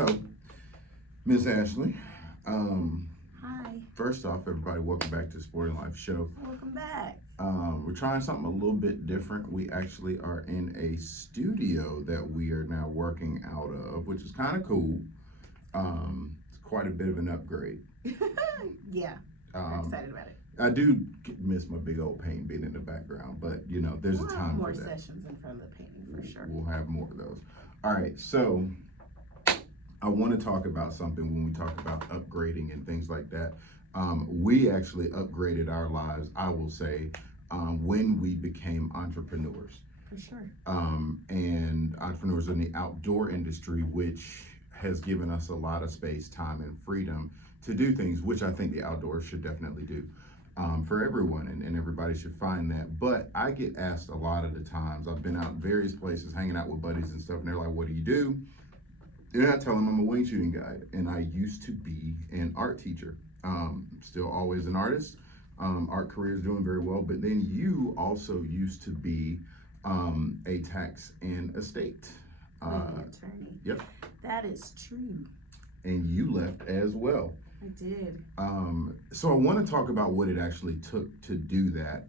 So, Miss Ashley, Hi. first off, everybody, welcome back to the Sporting Life Show. Welcome back. We're trying something a little bit different. We actually are in a studio that we are now working out of, which is kind of cool. It's quite a bit of an upgrade. Yeah, I'm excited about it. I do miss my big old paint being in the background, but you know, there's We'll a time have for that. more sessions in front of the painting for sure. We'll have more of those. All right, so I want to talk about something when we talk about upgrading and things like that. We actually upgraded our lives, I will say, when we became entrepreneurs. For sure. And entrepreneurs in the outdoor industry, which has given us a lot of space, time, and freedom to do things, which I think the outdoors should definitely do for everyone, and everybody should find that. But I get asked a lot of the times, I've been out in various places, hanging out with buddies and stuff, and they're like, what do you do? And I tell them I'm a wingshooting guide, and I used to be an art teacher. Still always an artist. Art career is doing very well, but then you also used to be a tax and estate attorney. Yep. That is true. And you left as well. I did. So I want to talk about what it actually took to do that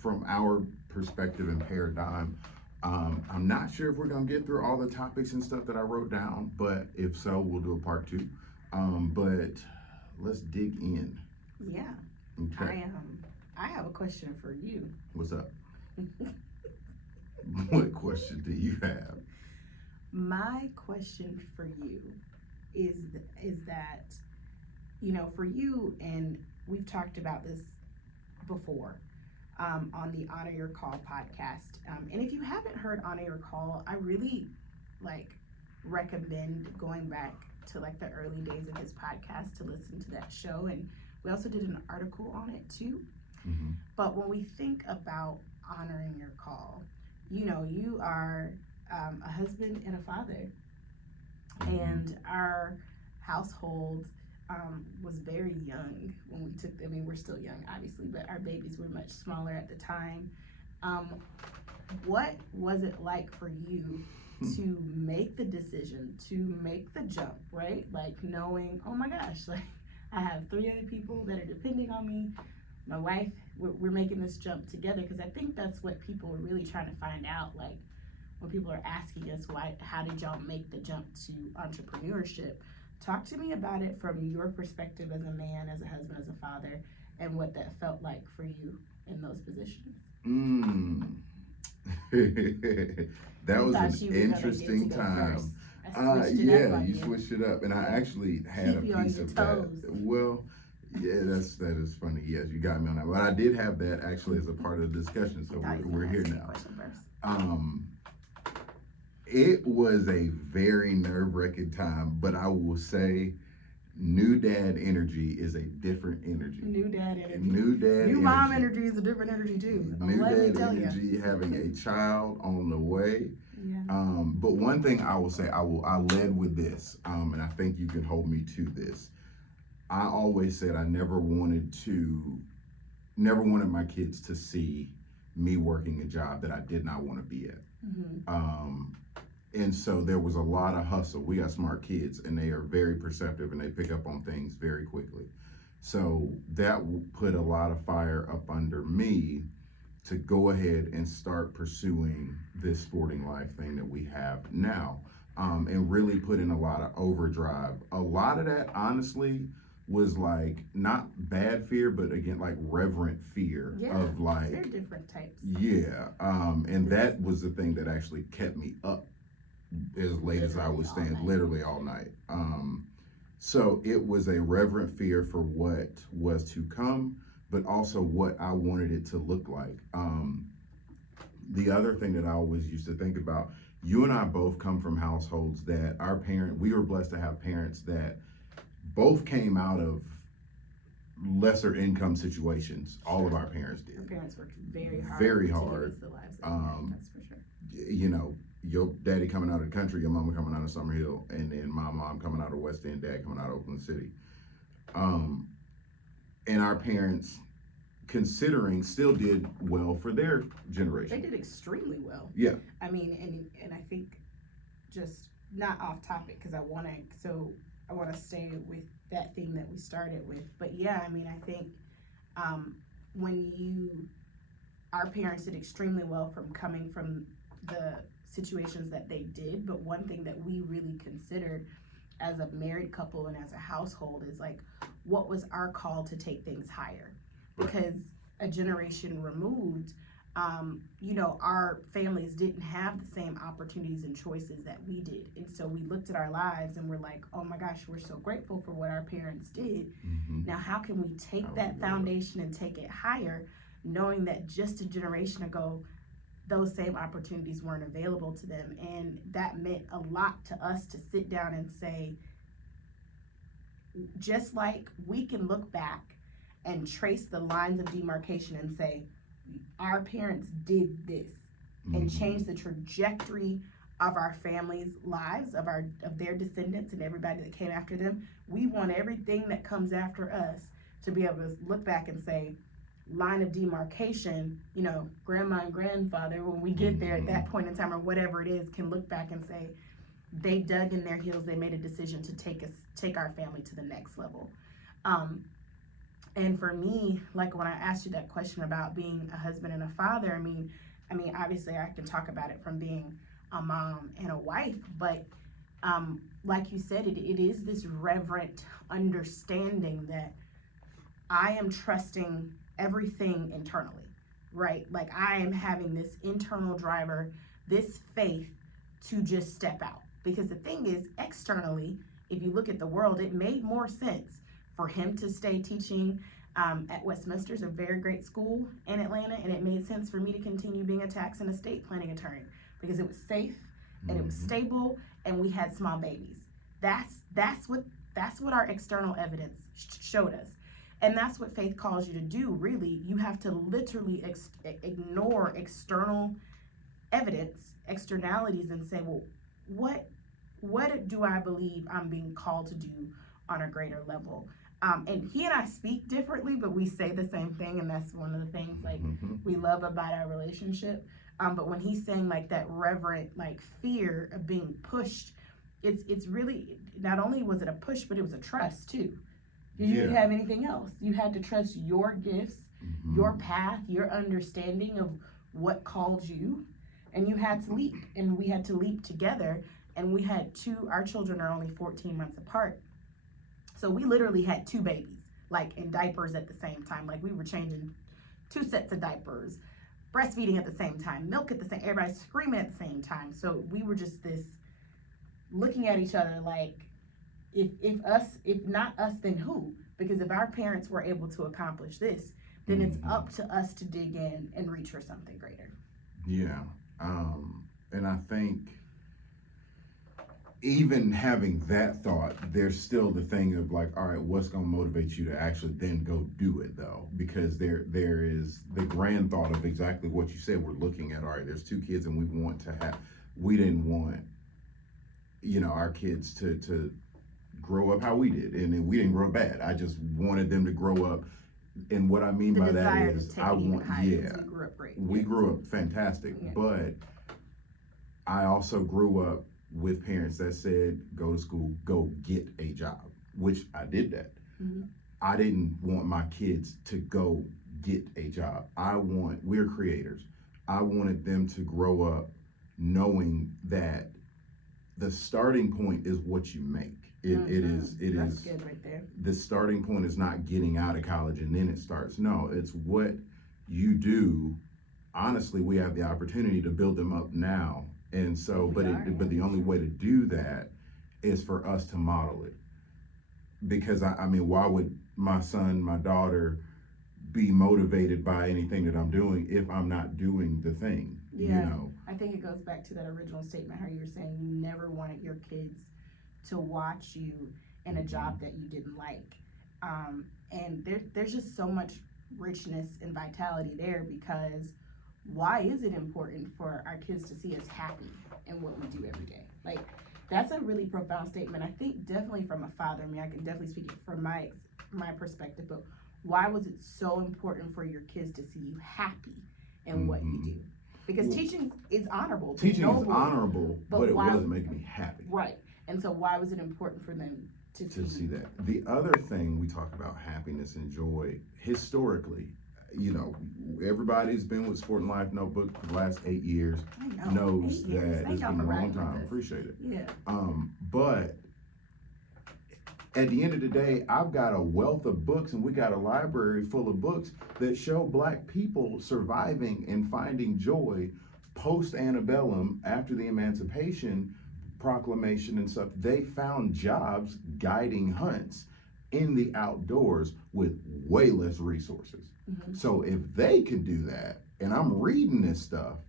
from our perspective and paradigm. I'm not sure if we're going to get through all the topics and stuff that I wrote down, but if so, we'll do a part 2. But let's dig in. Yeah. Okay. I have a question for you. What's up? What question do you have? My question for you is that, you know, for you, and we've talked about this before on the Honor Your Call podcast. And if you haven't heard Honor Your Call, I really recommend going back to the early days of his podcast to listen to that show. And we also did an article on it too. Mm-hmm. But when we think about honoring your call, you know, you are a husband and a father. Mm-hmm. And our household was very young when we took them. I mean, we're still young, obviously, but our babies were much smaller at the time. What was it like for you to make the decision, to make the jump, right? Like knowing, oh my gosh, I have 3 other people that are depending on me. My wife, we're making this jump together, because I think that's what people are really trying to find out. Like when people are asking us, how did y'all make the jump to entrepreneurship? Talk to me about it from your perspective as a man, as a husband, as a father, and what that felt like for you in those positions. That was an interesting time. Yeah, you switched it up, and I actually had a piece of that. Well, yeah, that is funny. Yes, you got me on that. But I did have that actually as a part of the discussion, so we're here now. It was a very nerve-wracking time, but I will say new dad energy is a different energy. New dad energy. New mom energy is a different energy too. New dad energy, having a child on the way. Yeah. But one thing I will say, I led with this, and I think you can hold me to this. I always said I never wanted my kids to see me working a job that I did not want to be at. Mm-hmm. And so there was a lot of hustle. We got smart kids, and they are very perceptive, and they pick up on things very quickly. So that put a lot of fire up under me to go ahead and start pursuing this sporting life thing that we have now, and really put in a lot of overdrive. A lot of that, honestly, was not bad fear, but again, reverent fear of they're different types. Yeah, and that was the thing that actually kept me up as late as I was staying, literally all night. So it was a reverent fear for what was to come, but also what I wanted it to look like. The other thing that I always used to think about, you and I both come from households that we were blessed to have parents that both came out of lesser income situations. All of our parents did. Our parents worked very hard. Very hard. To give us the lives that we had, that's for sure. You know, your daddy coming out of the country, your mama coming out of Summer Hill, and then my mom coming out of West End, dad coming out of Oakland City. And our parents, considering, still did well for their generation. They did extremely well. Yeah. I mean, and I think just not off topic because I want to stay with that theme that we started with. But yeah, I mean, I think when our parents did extremely well from coming from the situations that they did. But one thing that we really considered as a married couple and as a household is like, what was our call to take things higher? Because a generation removed, our families didn't have the same opportunities and choices that we did. And so we looked at our lives and we're like, oh my gosh, we're so grateful for what our parents did. Now, how can we take that foundation and take it higher, knowing that just a generation ago, those same opportunities weren't available to them? And that meant a lot to us to sit down and say, just like we can look back and trace the lines of demarcation and say, our parents did this and change the trajectory of our families' lives, of their descendants and everybody that came after them. We want everything that comes after us to be able to look back and say, line of demarcation, grandma and grandfather, when we get there at that point in time or whatever it is, can look back and say, they dug in their heels, they made a decision to take our family to the next level. And for me, like when I asked you that question about being a husband and a father, I mean, obviously I can talk about it from being a mom and a wife, but like you said, it is this reverent understanding that I am trusting everything internally, right? Like I am having this internal driver, this faith to just step out. Because the thing is, externally, if you look at the world, it made more sense for him to stay teaching at Westminster's, a very great school in Atlanta, and it made sense for me to continue being a tax and estate planning attorney because it was safe and it was stable and we had small babies. That's what our external evidence showed us. And that's what faith calls you to do, really. You have to literally ignore external evidence, externalities, and say, well, what do I believe I'm being called to do on a greater level? And he and I speak differently, but we say the same thing, and that's one of the things like we love about our relationship. But when he's saying like that reverent like fear of being pushed, it's really, not only was it a push, but it was a trust too. You didn't have anything else. You had to trust your gifts, your path, your understanding of what called you, and you had to leap, and we had to leap together. And we had our children are only 14 months apart. So we literally had two babies, like in diapers at the same time. Like we were changing 2 sets of diapers, breastfeeding at the same time, milk at the same, everybody screaming at the same time. So we were just looking at each other like, if not us, then who? Because if our parents were able to accomplish this, then it's up to us to dig in and reach for something greater. Yeah. And I think even having that thought, there's still the thing of like, all right, what's going to motivate you to actually then go do it though? Because there is the grand thought of exactly what you said. We're looking at, all right, there's 2 kids and we didn't want, our kids to grow up how we did. And then we didn't grow up bad. I just wanted them to grow up. And what I mean by that is we grew up great. We grew up fantastic, but I also grew up with parents that said, go to school, go get a job, which I did that. I didn't want my kids to go get a job. We're creators. I wanted them to grow up knowing that the starting point is what you make. That's good right there. The starting point is not getting out of college and then it starts. No, it's what you do. Honestly, we have the opportunity to build them up now. And so, but the only way to do that is for us to model it. Because I mean, why would my son, my daughter be motivated by anything that I'm doing if I'm not doing the thing? I think it goes back to that original statement, how you're saying you never wanted your kids to watch you in a job that you didn't like. And there's just so much richness and vitality there, because why is it important for our kids to see us happy in what we do every day? Like, that's a really profound statement. I think definitely from a father, I can definitely speak from my perspective, but why was it so important for your kids to see you happy in what you do? Because teaching is honorable. Teaching is noble, honorable, but it why- wasn't making me happy. Right. And so why was it important for them to see that? The other thing we talk about happiness and joy, historically, you know, everybody's been with Sport and Life Notebook for the last 8 years, I know, knows 8 years. that Thank it's y'all been a for long riding with time. us. Appreciate it. Yeah. But at the end of the day, I've got a wealth of books, and we got a library full of books that show Black people surviving and finding joy post antebellum, after the Emancipation Proclamation and stuff. They found jobs guiding hunts in the outdoors with way less resources. Mm-hmm. So if they can do that, and I'm reading this stuff,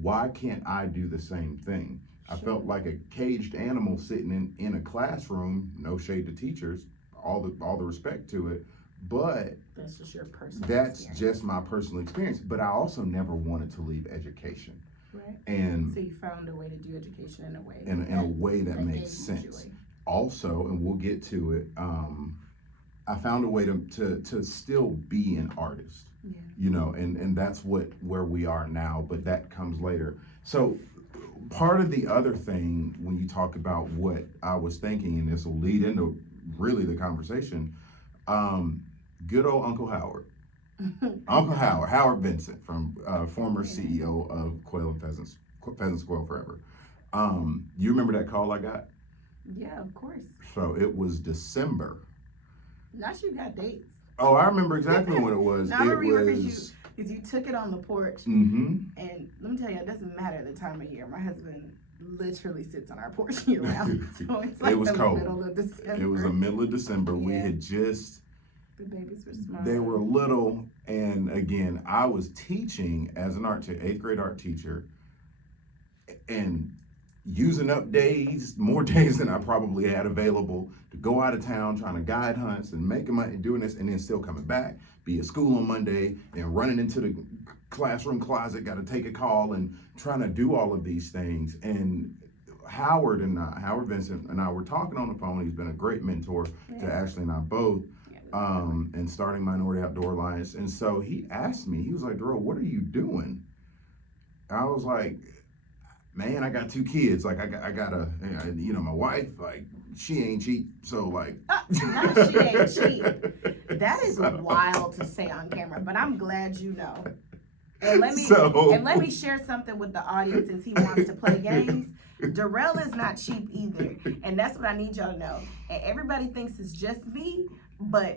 why can't I do the same thing? I felt like a caged animal sitting in a classroom. No shade to teachers, all the respect to it, but that's just your personal that's experience. just my personal experience. But I also never wanted to leave education. Right. And so you found a way to do education in a way in a way that makes gave you sense. joy. Also, and we'll get to it, I found a way to still be an artist. Yeah. You know, and that's where we are now, but that comes later. So part of the other thing, when you talk about what I was thinking, and this will lead into really the conversation, good old Uncle Howard. Uncle Howard Vincent, from former CEO of Quail and Pheasant Squirrel Forever. You remember that call I got? Yeah, of course. So it was December. Not you got dates. Oh, I remember exactly what it was. No, I remember It you was. because you took it on the porch, Mm-hmm. and let me tell you, it doesn't matter the time of year. My husband literally sits on our porch year round, so it's like It was the cold. middle of December. It was the middle of December. We Yeah. had just. The babies were small. They were little, and again, I was teaching as an 8th grade art teacher, and using up days, more days than I probably had available to go out of town trying to guide hunts and making money doing this, and then still coming back, be at school on Monday, and running into the classroom closet, got to take a call, and trying to do all of these things. And Howard Vincent and I were talking on the phone. He's been a great mentor to Ashley and I both. And starting Minority Outdoor Alliance. And so he asked me, he was like, Darrell, what are you doing? I was like, man, I got 2 kids. Like, I got my wife, like, she ain't cheap. So, like. Not she ain't cheap. That is wild to say on camera, but I'm glad you know. And let me share something with the audience since he wants to play games. Darrell is not cheap either. And that's what I need y'all to know. And everybody thinks it's just me, but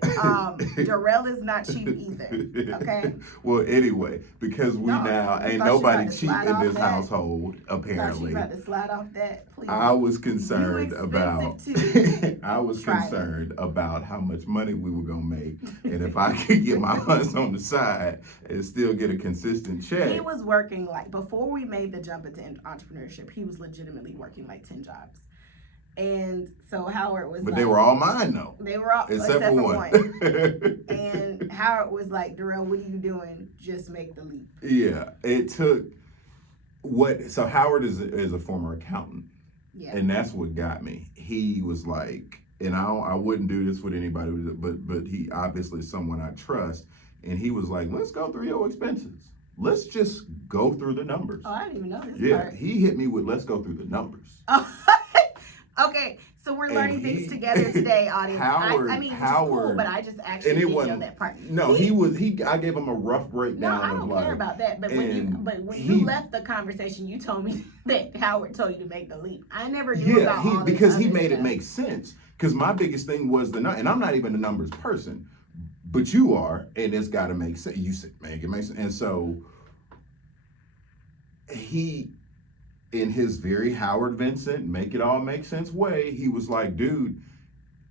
Darrell is not cheap either. Okay? Well, anyway, because now ain't nobody cheap in this household, apparently. You about to slide off that, please. I was concerned about too. I was concerned about how much money we were gonna make, and if I could get my hunts on the side and still get a consistent check. He was working like, before we made the jump into entrepreneurship, he was legitimately working like 10 jobs. And so Howard was But they were all mine though. They were all except for one. And Howard was like, Darrell, what are you doing? Just make the leap. Yeah, it took so Howard is a former accountant. Yeah. And that's what got me. He was like, and I wouldn't do this with anybody, but he obviously is someone I trust. And he was like, let's go through your expenses. Let's just go through the numbers. Oh, I didn't even know this part. He hit me with, let's go through the numbers. Okay, so we're learning things together today, audience. Howard, I mean, which is cool, but I just actually didn't know that part. No, I gave him a rough breakdown. No, I don't care about that. But when you left the conversation, you told me that Howard told you to make the leap. I never knew about all this because he other made stuff. it make sense. Because my biggest thing was and I'm not even a numbers person, but you are, and it's got to make sense. You said, make it make sense. And so he, in his very Howard Vincent, make it all make sense way, he was like, dude,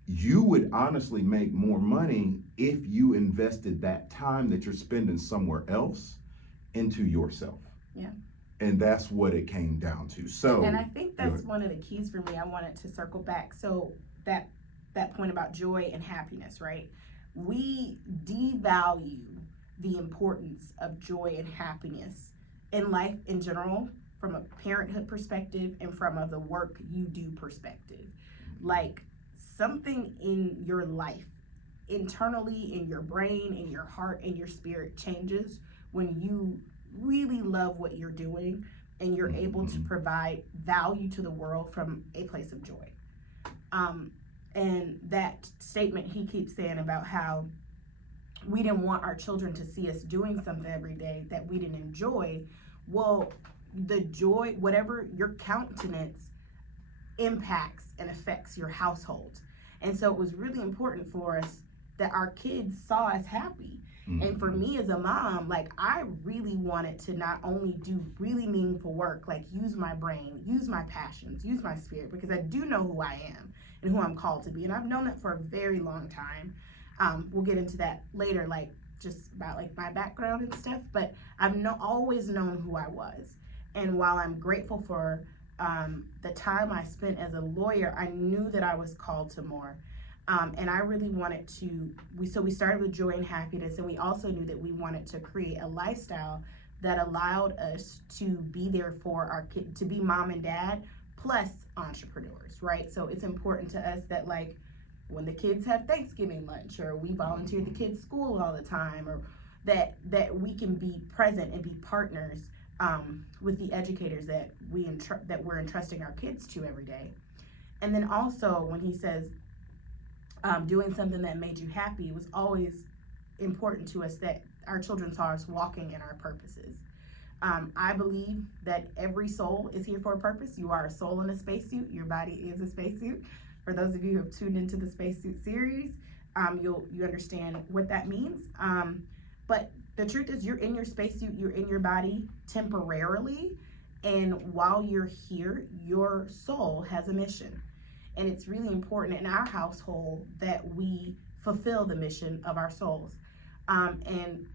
you would honestly make more money if you invested that time that you're spending somewhere else into yourself. Yeah. And that's what it came down to. So, and I think that's one of the keys for me. I wanted to circle back. So that point about joy and happiness, right? We devalue the importance of joy and happiness in life in general, from a parenthood perspective and from the work you do perspective. Like, something in your life, internally, in your brain, in your heart, in your spirit, changes when you really love what you're doing and you're able to provide value to the world from a place of joy. And that statement he keeps saying about how we didn't want our children to see us doing something every day that we didn't enjoy. Well, the joy, whatever your countenance impacts and affects your household. And so it was really important for us that our kids saw us happy. And for me as a mom, like, I really wanted to not only do really meaningful work, like use my brain, use my passions, use my spirit, because I do know who I am and who I'm called to be. And I've known that for a very long time. We'll get into that later, like just about like my background and stuff, but I've always known who I was. And while I'm grateful for the time I spent as a lawyer, I knew that I was called to more. And I really wanted to, we started with joy and happiness, and we also knew that we wanted to create a lifestyle that allowed us to be there for our kids, to be mom and dad, plus entrepreneurs, right? So it's important to us that, like, when the kids have Thanksgiving lunch, or we volunteer at the kids' school all the time, or that we can be present and be partners with the educators that we're entrusting our kids to every day. And then also when he says doing something that made you happy, it was always important to us that our children saw us walking in our purposes. I believe that every soul is here for a purpose. You are a soul in a spacesuit. Your body is a spacesuit. For those of you who have tuned into the spacesuit series, you understand what that means. But the truth is, you're in your spacesuit, you're in your body temporarily, and while you're here, your soul has a mission. And it's really important in our household that we fulfill the mission of our souls. And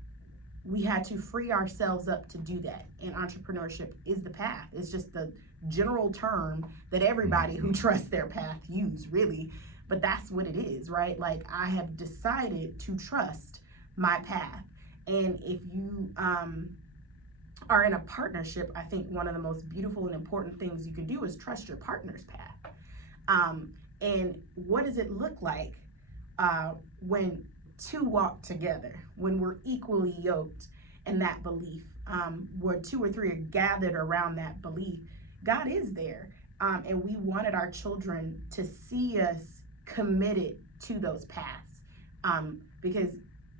we had to free ourselves up to do that. And entrepreneurship is the path. It's just the general term that everybody who trusts their path use, really. But that's what it is, right? Like, I have decided to trust my path. And if you are in a partnership, I think one of the most beautiful and important things you can do is trust your partner's path. And what does it look like when two walk together, when we're equally yoked in that belief, where two or three are gathered around that belief? God is there. And we wanted our children to see us committed to those paths, because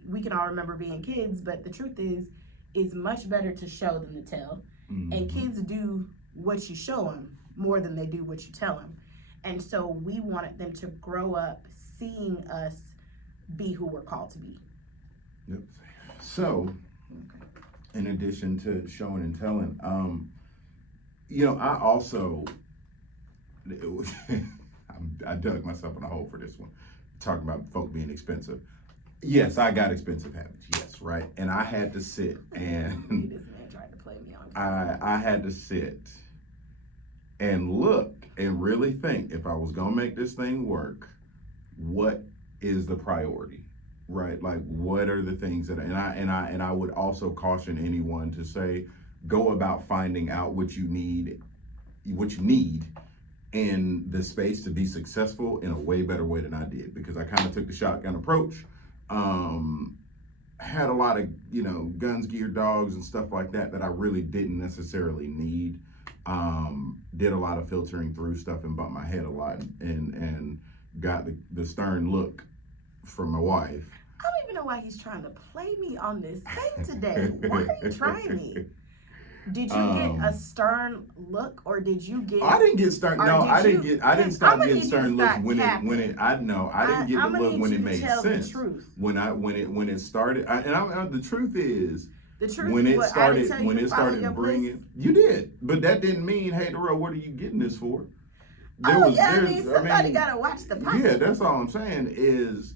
we can all remember being kids, but the truth is, it's much better to show than to tell. And kids do what you show them more than they do what you tell them. And so we wanted them to grow up seeing us be who we're called to be. Yep. So, in addition to showing and telling, I also, I dug myself in a hole for this one, talking about folk being expensive. Yes, I got expensive habits, yes, right? And I had to sit and This man tried to play me on. I had to sit and look and really think, if I was gonna make this thing work, what is the priority, right? Like, what are the things that, and I would also caution anyone to say, go about finding out what you need in the space to be successful in a way better way than I did, because I kind of took the shotgun approach. Had a lot of, guns, gear, dogs, and stuff like that I really didn't necessarily need. Did a lot of filtering through stuff and bumped my head a lot, and got the stern look from my wife. I don't even know why he's trying to play me on this thing today. Why are you trying me? Did you get a stern look, or did you get? I didn't get stern. No, I didn't stop getting stern looks when it. I didn't get the look when it made sense. When it started, the truth is. The truth when it started bringing, you did, but that didn't mean, hey, Darrell, what are you getting this for? Somebody gotta watch the podcast. Yeah, that's all I'm saying is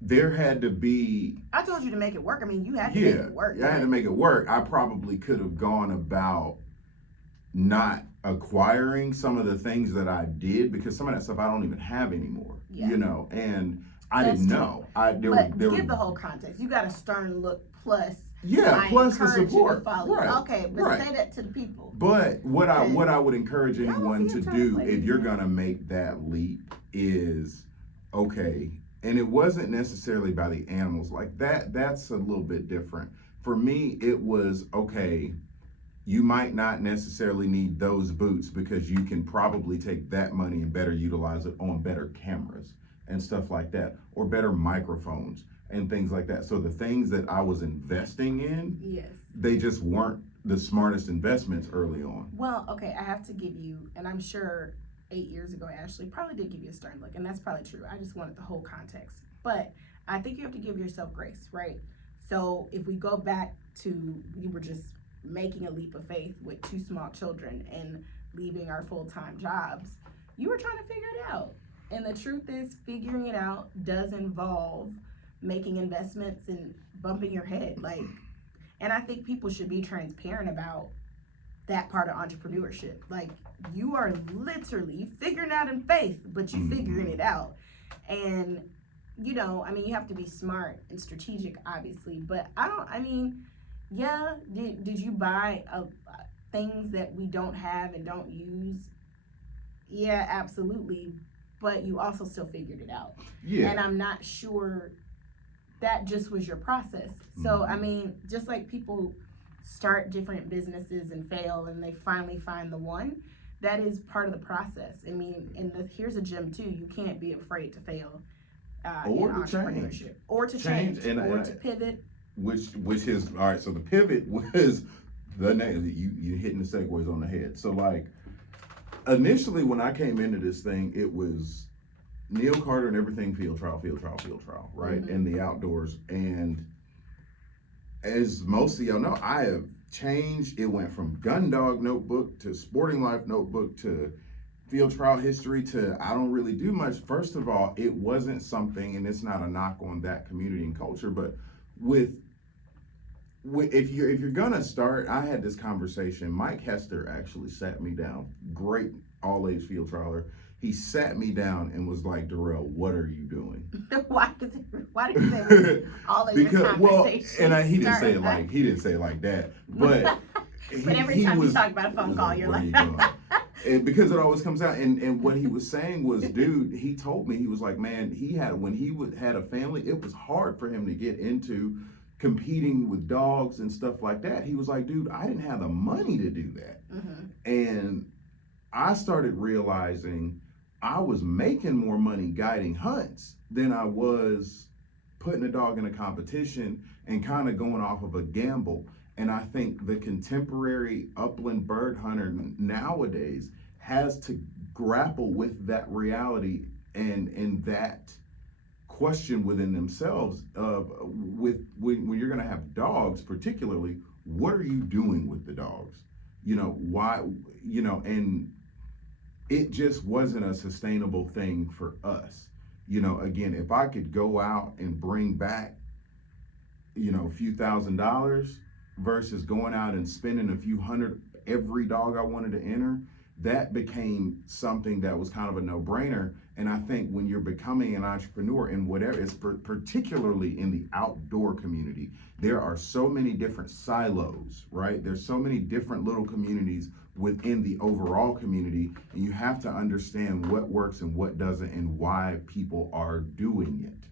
there had to be. I told you to make it work. I mean, you had to make it work. Yeah, I had to make it work. I probably could have gone about not acquiring some of the things that I did, because some of that stuff I don't even have anymore. Yeah. And I didn't know. Give the whole context. You got a stern look plus. Yeah, plus the support. Right. Okay, but say that to the people. But what I would encourage anyone to do if you're gonna make that leap is, okay, and it wasn't necessarily by the animals like that. That's a little bit different. For me, it was okay. You might not necessarily need those boots because you can probably take that money and better utilize it on better cameras and stuff like that, or better microphones and things like that. So the things that I was investing in, Yes. they just weren't the smartest investments early on. Well, okay, I have to give you, and I'm sure 8 years ago, Ashley probably did give you a stern look, and that's probably true. I just wanted the whole context. But I think you have to give yourself grace, right? So if we go back to, we were just making a leap of faith with 2 small children and leaving our full-time jobs, you were trying to figure it out. And the truth is, figuring it out does involve making investments and bumping your head. Like, and I think people should be transparent about that part of entrepreneurship. Like, you are literally figuring out in faith, but you figuring it out. And, you know, I mean, you have to be smart and strategic, obviously. But yeah, did you buy things that we don't have and don't use? Yeah, absolutely. But you also still figured it out. Yeah. And I'm not sure that just was your process. So, I mean, just like people start different businesses and fail and they finally find the one, that is part of the process. I mean, here's a gem too. You can't be afraid to fail Or in to entrepreneurship. change. Or to change. And or to pivot. Which is, all right, so the pivot was the name, you hitting the segues on the head. So like, initially when I came into this thing, it was Neil Carter and everything field trial, right? In the outdoors. And as most of y'all know, I have changed. It went from gun dog notebook to sporting life notebook to field trial history to I don't really do much. First of all, it wasn't something, and it's not a knock on that community and culture, but if you're gonna start, I had this conversation. Mike Hester actually sat me down, great all-age field trialer. He sat me down and was like, Darrell, what are you doing? Why did you say all of your conversations? And he didn't say it like that, but but every time you talk about a phone call, you're like, and because it always comes out. And what he was saying was, dude, he told me, he was like, man, when he had a family, it was hard for him to get into competing with dogs and stuff like that. He was like, dude, I didn't have the money to do that. And I started realizing I was making more money guiding hunts than I was putting a dog in a competition and kind of going off of a gamble. And I think the contemporary upland bird hunter nowadays has to grapple with that reality and that question within themselves of when you're going to have dogs, particularly, what are you doing with the dogs? You know, why, you know, and it just wasn't a sustainable thing for us. You know, again, if I could go out and bring back, you know, a few $1,000s versus going out and spending a few hundred every dog I wanted to enter, that became something that was kind of a no-brainer. And I think when you're becoming an entrepreneur in whatever, it's particularly in the outdoor community, there are so many different silos, right? There's so many different little communities within the overall community, and you have to understand what works and what doesn't and why people are doing it,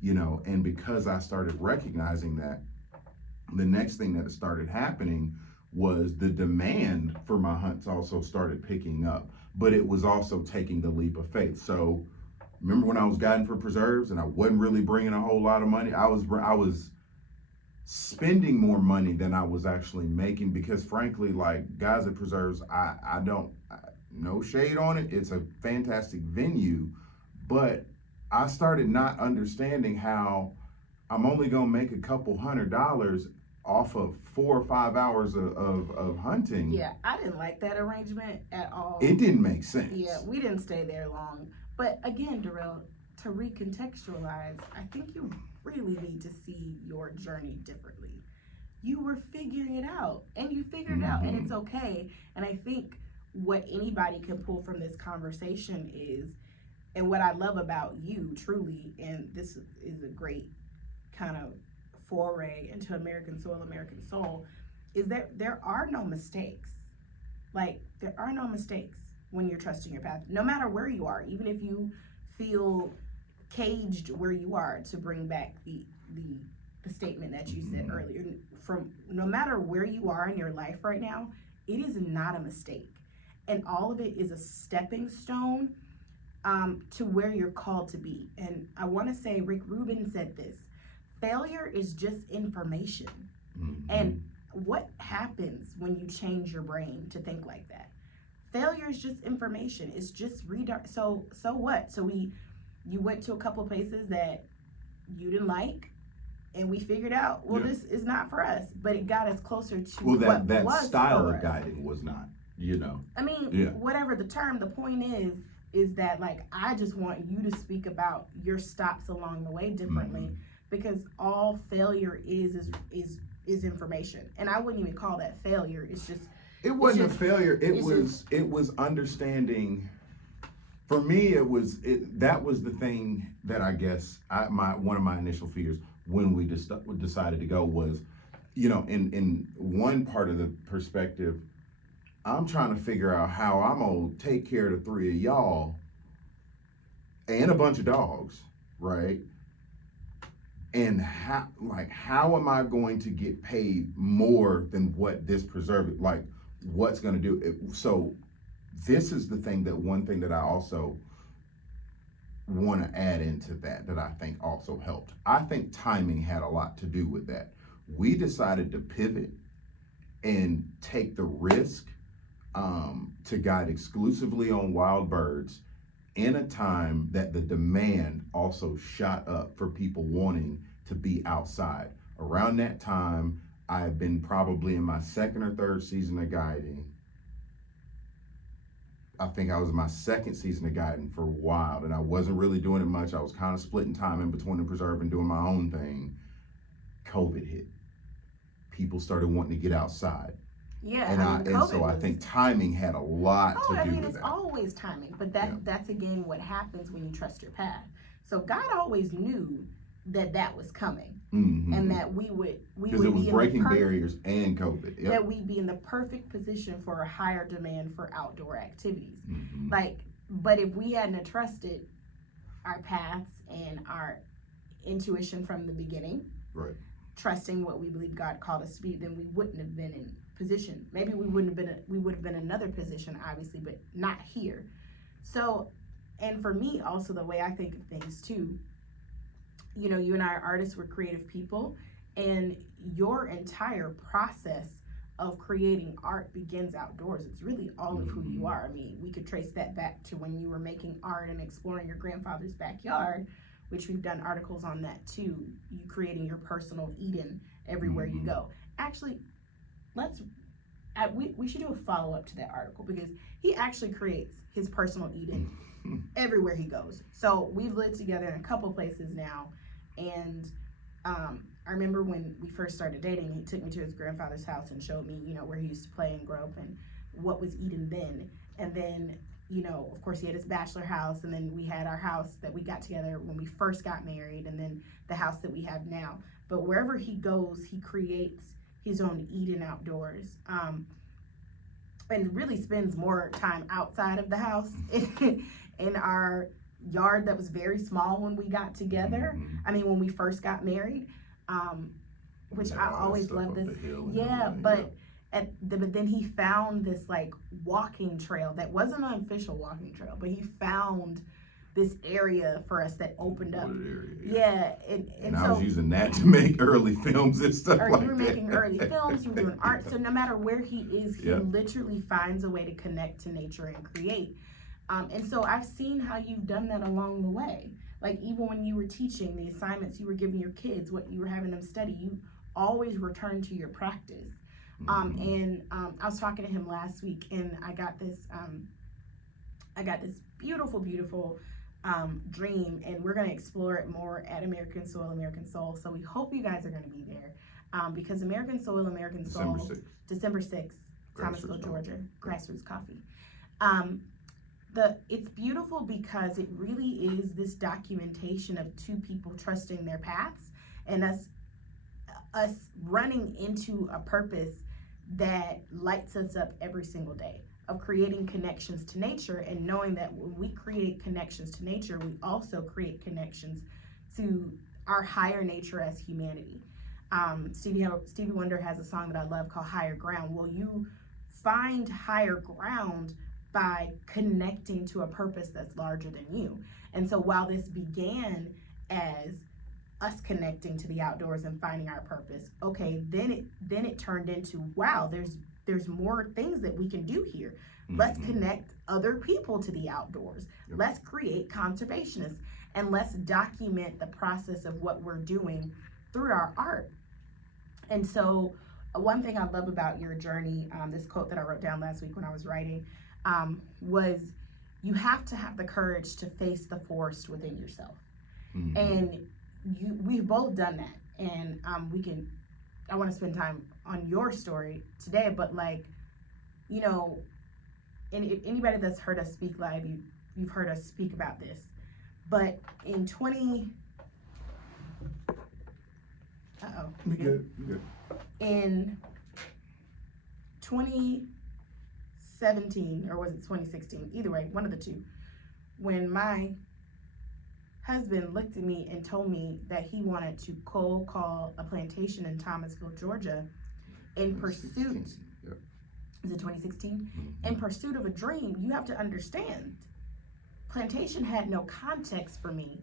you know. And because I started recognizing that, the next thing that started happening was the demand for my hunts also started picking up, but it was also taking the leap of faith. So remember when I was guiding for preserves and I wasn't really bringing a whole lot of money? I was spending more money than I was actually making, because frankly, like, guys at preserves, no shade on it, it's a fantastic venue, but I started not understanding how I'm only gonna make a couple $100 off of 4 or 5 hours of hunting. Yeah, I didn't like that arrangement at all. It didn't make sense. Yeah, we didn't stay there long. But again, Darrell, to recontextualize, I think you really need to see your journey differently. You were figuring it out, and you figured it out, and it's okay. And I think what anybody can pull from this conversation is, and what I love about you truly, and this is a great kind of foray into American soil, American soul, is that there are no mistakes. Like, there are no mistakes when you're trusting your path, no matter where you are, even if you feel caged where you are, to bring back the the statement that you said earlier. From no matter where you are in your life right now, it is not a mistake. And all of it is a stepping stone to where you're called to be. And I want to say Rick Rubin said this: failure is just information. And what happens when you change your brain to think like that? Failure is just information. It's just so what? So you went to a couple places that you didn't like, and we figured out, well, this is not for us, but it got us closer to what that was style for of us. guiding was not, you know. I mean, whatever the term, the point is that, like, I just want you to speak about your stops along the way differently, because all failure is information. And I wouldn't even call that failure. It's just, it wasn't a failure. It was understanding. For me, that was the thing that I guess one of my initial fears when we decided to go was, you know, in one part of the perspective, I'm trying to figure out how I'm gonna take care of the three of y'all and a bunch of dogs, right? And how am I going to get paid more than what this preserve, like what's gonna do it? So this is one thing that I also want to add into that I think also helped. I think timing had a lot to do with that. We decided to pivot and take the risk to guide exclusively on wild birds in a time that the demand also shot up for people wanting to be outside. Around that time, I've been probably in my second or third season of guiding. I think I was in my second season of guiding for wild, and I wasn't really doing it much. I was kind of splitting time in between the preserve and doing my own thing. COVID hit. People started wanting to get outside. Yeah, and so I think timing had a lot to do with that. I mean, it's always timing, but that's again what happens when you trust your path. So God always knew that was coming, and that we would because it was breaking barriers and COVID. That we'd be in the perfect position for a higher demand for outdoor activities. But if we hadn't trusted our paths and our intuition from the beginning, right, trusting what we believe God called us to be, then we wouldn't have been in position. Maybe we would have been in another position, obviously, but not here. So, and for me also, the way I think of things too, you know, you and I are artists, we're creative people, and your entire process of creating art begins outdoors. It's really all of who you are. I mean, we could trace that back to when you were making art and exploring your grandfather's backyard, which we've done articles on that too. You creating your personal Eden everywhere you go. Actually, we should do a follow-up to that article, because he actually creates his personal Eden everywhere he goes. So we've lived together in a couple places now, and I remember when we first started dating, he took me to his grandfather's house and showed me, you know, where he used to play and grow up and what was Eden then. And then, you know, of course he had his bachelor house, and then we had our house that we got together when we first got married, and then the house that we have now. But wherever he goes, he creates his own Eden outdoors, and really spends more time outside of the house in our yard that was very small when we got together. I mean, when we first got married, which I always loved this. But then he found this like walking trail that wasn't an official walking trail, but he found this area for us that opened up. And I so, was using that to make early films and stuff like that. You were making early films, you were doing art. So no matter where he is, he literally finds a way to connect to nature and create. And so I've seen how you've done that along the way. Like even when you were teaching, the assignments you were giving your kids, what you were having them study, you always return to your practice. I was talking to him last week, and I got this beautiful dream, and we're going to explore it more at American Soil, American Soul. So we hope you guys are going to be there, because American Soil, American Soul, December 6th, Thomasville, Georgia, Grassroots Coffee. It's beautiful because it really is this documentation of two people trusting their paths, and us running into a purpose that lights us up every single day, of creating connections to nature, and knowing that when we create connections to nature, we also create connections to our higher nature as humanity. Stevie Wonder has a song that I love called Higher Ground. Well, you find higher ground by connecting to a purpose that's larger than you. And so while this began as us connecting to the outdoors and finding our purpose, okay, then it turned into, wow, there's more things that we can do here. Let's connect other people to the outdoors. Yep. Let's create conservationists, and let's document the process of what we're doing through our art. And so one thing I love about your journey, this quote that I wrote down last week when I was writing, was you have to have the courage to face the forest within yourself. And we've both done that. And I want to spend time on your story today, but like, you know, and if anybody that's heard us speak live, you've heard us speak about this. But in in 2017, or was it 2016? Either way, one of the two. When my husband looked at me and told me that he wanted to cold call a plantation in Thomasville, Georgia, in pursuit. Yep. Is it 2016? In pursuit of a dream, you have to understand, plantation had no context for me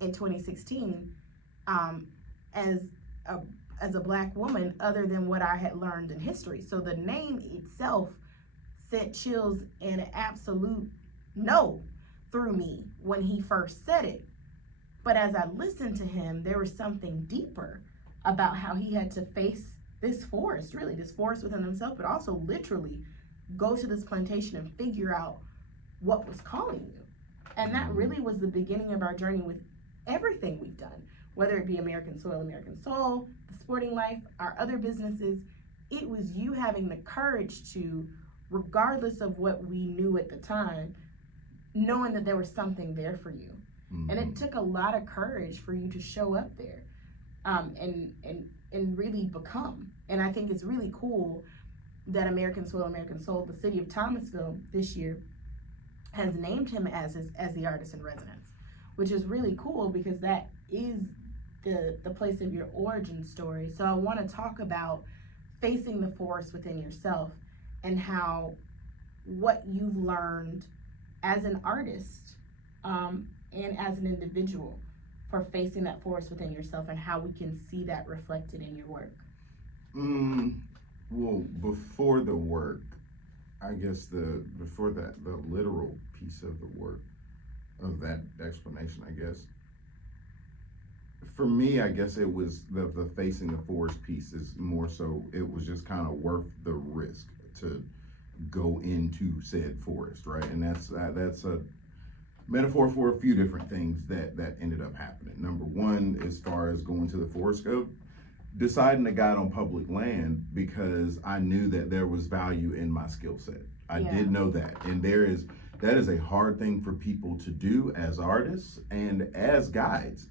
in 2016 as a Black woman, other than what I had learned in history. So the name itself sent chills and an absolute no through me when he first said it. But as I listened to him, there was something deeper about how he had to face this forest within himself, but also literally go to this plantation and figure out what was calling you. And that really was the beginning of our journey with everything we've done, whether it be American Soil, American Soul, the Sporting Life, our other businesses. It was you having the courage to, regardless of what we knew at the time, knowing that there was something there for you. And it took a lot of courage for you to show up there and really become. And I think it's really cool that American Soil, American Soul, the city of Thomasville this year has named him as the artist in residence, which is really cool because that is the place of your origin story. So I want to talk about facing the forest within yourself and how what you've learned as an artist and as an individual for facing that forest within yourself, and how we can see that reflected in your work. Well, before the work, I guess the literal piece of the work, of that explanation, I guess, for me, I guess it was the facing the forest piece is more so, it was just kind of worth the risk to go into said forest, right? And that's a metaphor for a few different things that ended up happening. Number one, as far as going to the forest go, deciding to guide on public land because I knew that there was value in my skill set. I did know that. And that is a hard thing for people to do as artists and as guides.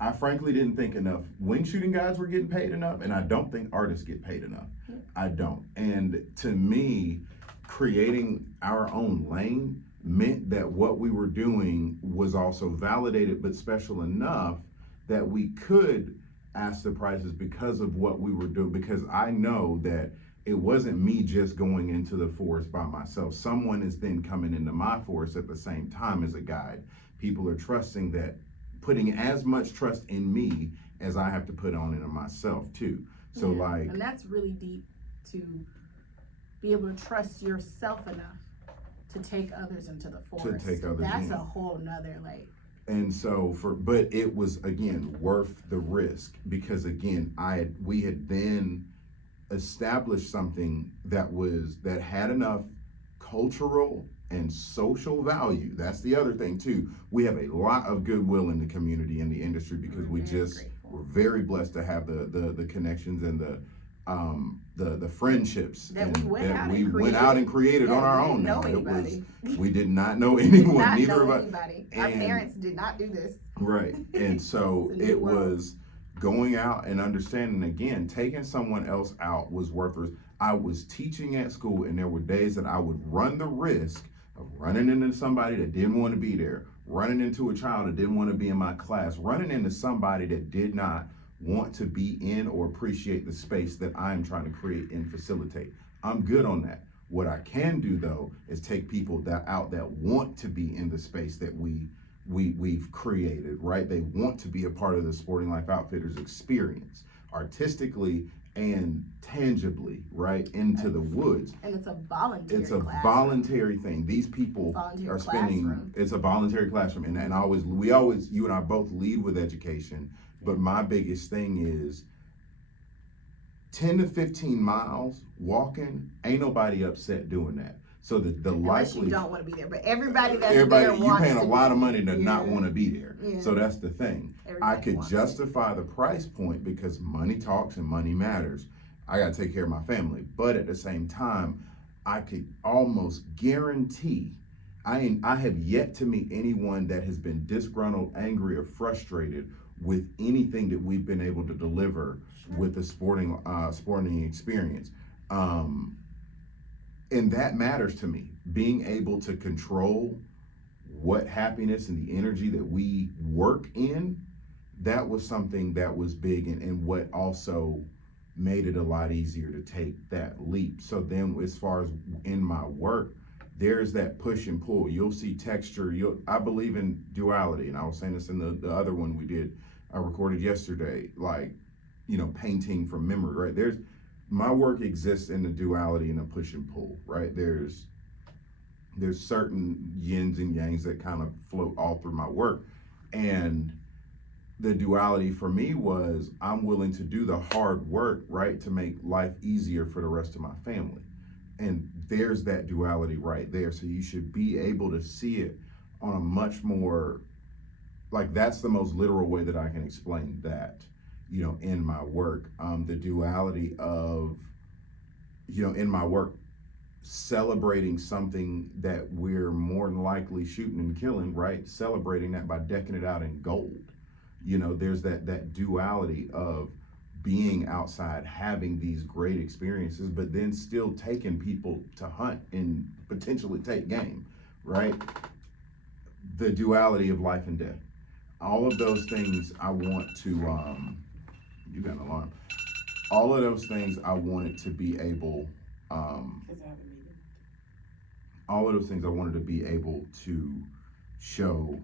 I frankly didn't think enough wing shooting guides were getting paid enough, and I don't think artists get paid enough. I don't. And to me, creating our own lane meant that what we were doing was also validated but special enough that we could ask the prices because of what we were doing, because I know that it wasn't me just going into the forest by myself. Someone is then coming into my forest at the same time as a guide. People are trusting that, putting as much trust in me as I have to put on into myself too. So and that's really deep, to be able to trust yourself enough to take others into the forest. That's a whole nother And so but it was again worth the risk, because again we had then established something that had enough cultural and social value. That's the other thing too. We have a lot of goodwill in the community, in the industry, because we're very blessed to have the connections and the friendships that we went out and created on our own. We did not know anyone. Neither of us. Our parents did not do this. Right. And so it was going out and understanding, again, taking someone else out was worth it. I was teaching at school, and there were days that I would run the risk of running into somebody that didn't want to be there, running into a child that didn't want to be in my class, running into somebody that did not want to be in or appreciate the space that I'm trying to create and facilitate. I'm good on that. What I can do though is take people that want to be in the space that we've created, right? They want to be a part of the Sporting Life Outfitters experience, artistically and tangibly, right, into the woods. And it's a voluntary voluntary thing. These people are spending, it's a voluntary classroom. And you and I both lead with education, but my biggest thing is 10 to 15 miles walking, ain't nobody upset doing that. So the likely, you don't want to be there, but everybody there you paying a lot of money to yeah. not want to be there. Yeah. So that's the thing. I could justify the price point because money talks and money matters. I got to take care of my family, but at the same time, I could almost guarantee. I have yet to meet anyone that has been disgruntled, angry, or frustrated with anything that we've been able to deliver with the sporting experience. And that matters to me, being able to control what happiness and the energy that we work in. That was something that was big, and what also made it a lot easier to take that leap. So then as far as in my work, there's that push and pull. You'll see texture. I believe in duality, and I was saying this in the other one I recorded yesterday, like, painting from memory, right? My work exists in the duality and the push and pull, right? There's certain yins and yangs that kind of float all through my work. And the duality for me was I'm willing to do the hard work, right, to make life easier for the rest of my family. And there's that duality right there. So you should be able to see it on a much more, like, that's the most literal way that I can explain that, in my work. The duality of, in my work, celebrating something that we're more than likely shooting and killing, right? Celebrating that by decking it out in gold. There's that duality of being outside, having these great experiences, but then still taking people to hunt and potentially take game, right? The duality of life and death. All of those things I want to, you got an alarm. All of those things I wanted to be able, all of those things I wanted to be able to show,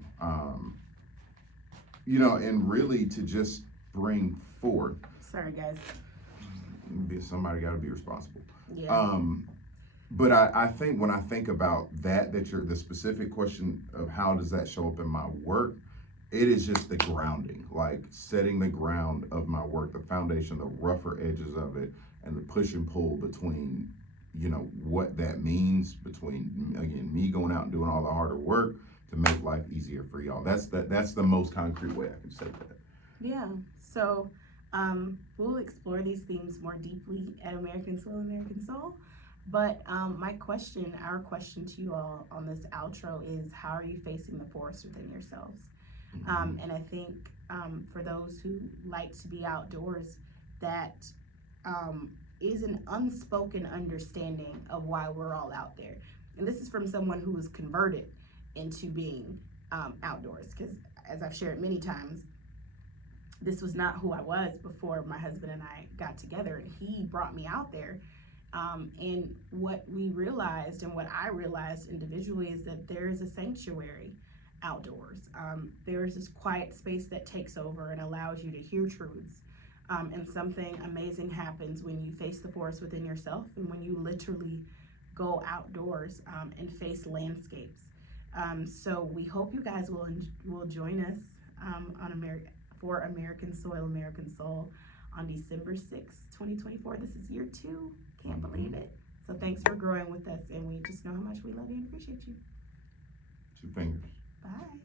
and really to just bring forth. Sorry, guys. Somebody got to be responsible. Yeah. But I think when I think about the specific question of how does that show up in my work, it is just the grounding, like setting the ground of my work, the foundation, the rougher edges of it, and the push and pull between, what that means between, again, me going out and doing all the harder work to make life easier for y'all. That's the most concrete way I can say that. Yeah. So we'll explore these themes more deeply at American Soil, American Soul. But our question to you all on this outro is, how are you facing the forest within yourselves? And I think for those who like to be outdoors, that is an unspoken understanding of why we're all out there. And this is from someone who was converted into being outdoors, because as I've shared many times, this was not who I was before my husband and I got together, and he brought me out there. And what we realized, and what I realized individually, is that there is a sanctuary outdoors. There's this quiet space that takes over and allows you to hear truths. And something amazing happens when you face the forest within yourself, and when you literally go outdoors and face landscapes. So we hope you guys will join us for American Soil, American Soul on December 6th, 2024. This is year 2. Can't believe it. So thanks for growing with us, and we just know how much we love you and appreciate you. 2 fingers. Bye.